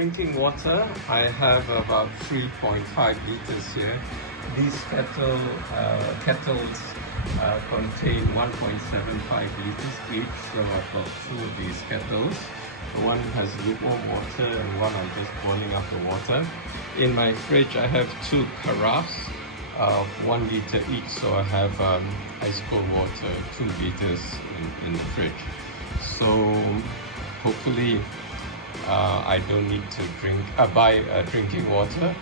drinking water, I have about 3.5 liters here. These kettles contain 1.75 liters each, so I've got two of these kettles. One has lukewarm water and one I'm just boiling up the water. In my fridge I have two carafes of 1 liter each, so I have ice cold water, 2 liters in the fridge. So hopefully I don't need to buy drinking water,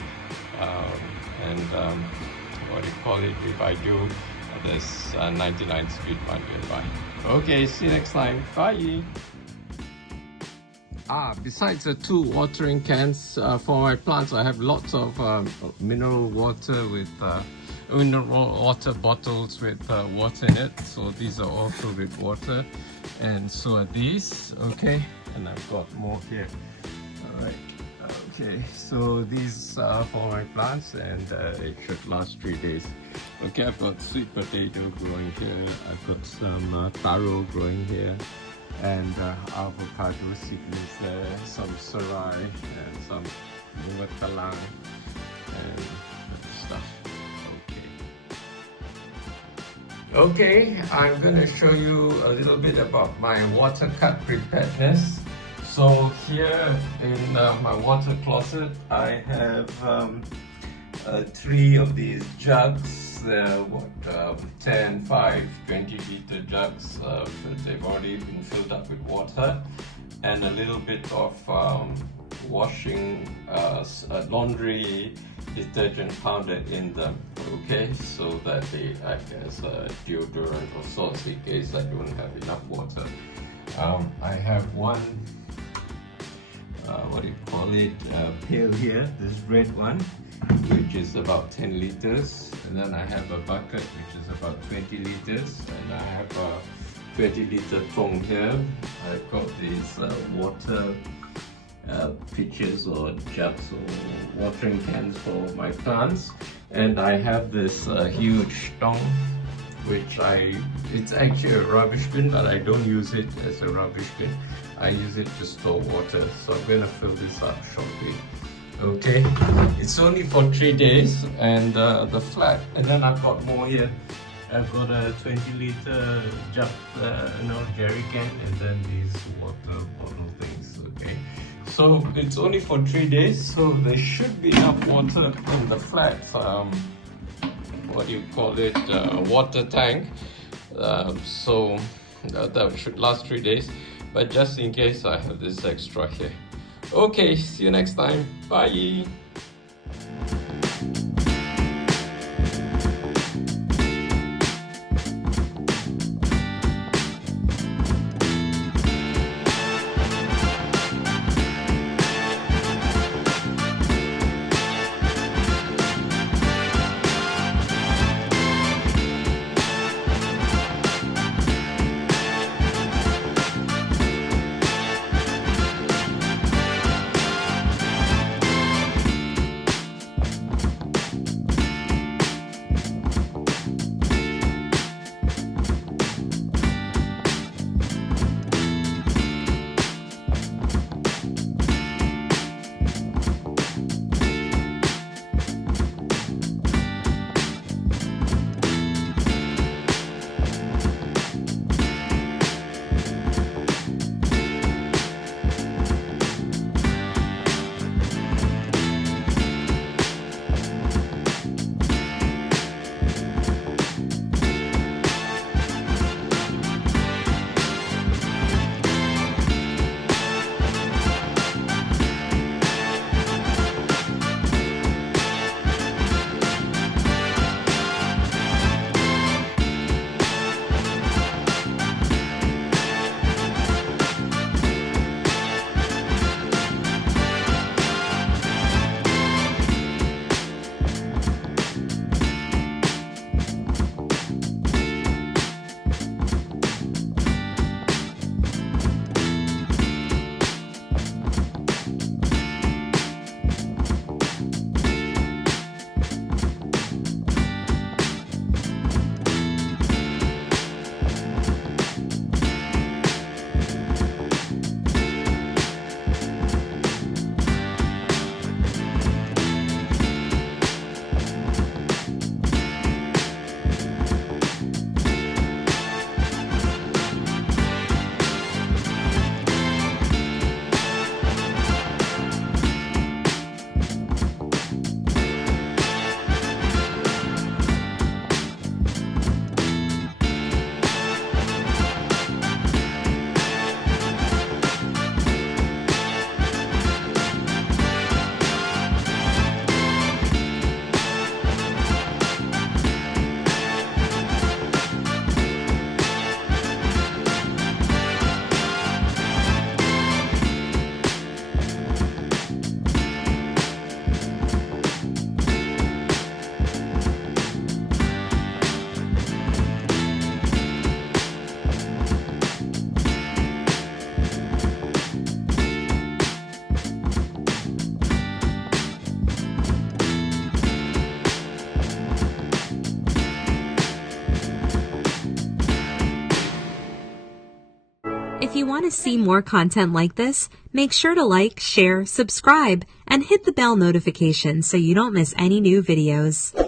and what do you call it, if I do, there's 99 speed one nearby. Okay, see you next time, bye. Besides the 2 watering cans for my plants, I have lots of mineral water with mineral water bottles with water in it. So these are all filled with water, and so are these. Okay, and I've got more here. All right. Okay, so these are for my plants, and it should last 3 days. Okay, I've got sweet potato growing here. I've got some taro growing here, and avocado seedlings there, some serai, and some bunga telang and stuff. Okay, I'm going to show you a little bit about my water cut preparedness. So here in my water closet, I have 3 of these jugs. They're 10, 5, 20 liter jugs. They've already been filled up with water, and a little bit of washing laundry detergent powder in them, okay, so that they act as a deodorant or sauce in case I don't have enough water. I have one what do you call it, pail here, this red one, which is about 10 liters, and then I have a bucket which is about 20 liters, and I have a 20 liter thong here. I've got these water pitchers or jugs or watering cans for my plants, and I have this huge tong, which it's actually a rubbish bin, but I don't use it as a rubbish bin. I use it to store water, so I'm going to fill this up shortly. Okay, it's only for 3 days, and the flat, and then I've got more here. I've got a 20 liter jug, jerry can, and then these water bottle things. Okay, so it's only for 3 days, so there should be enough water in the flat. What do you call it? Water tank. So that should last 3 days. But just in case, I have this extra here. Okay, see you next time. Bye. to see more content like this, make sure to like, share, subscribe, and hit the bell notification so you don't miss any new videos.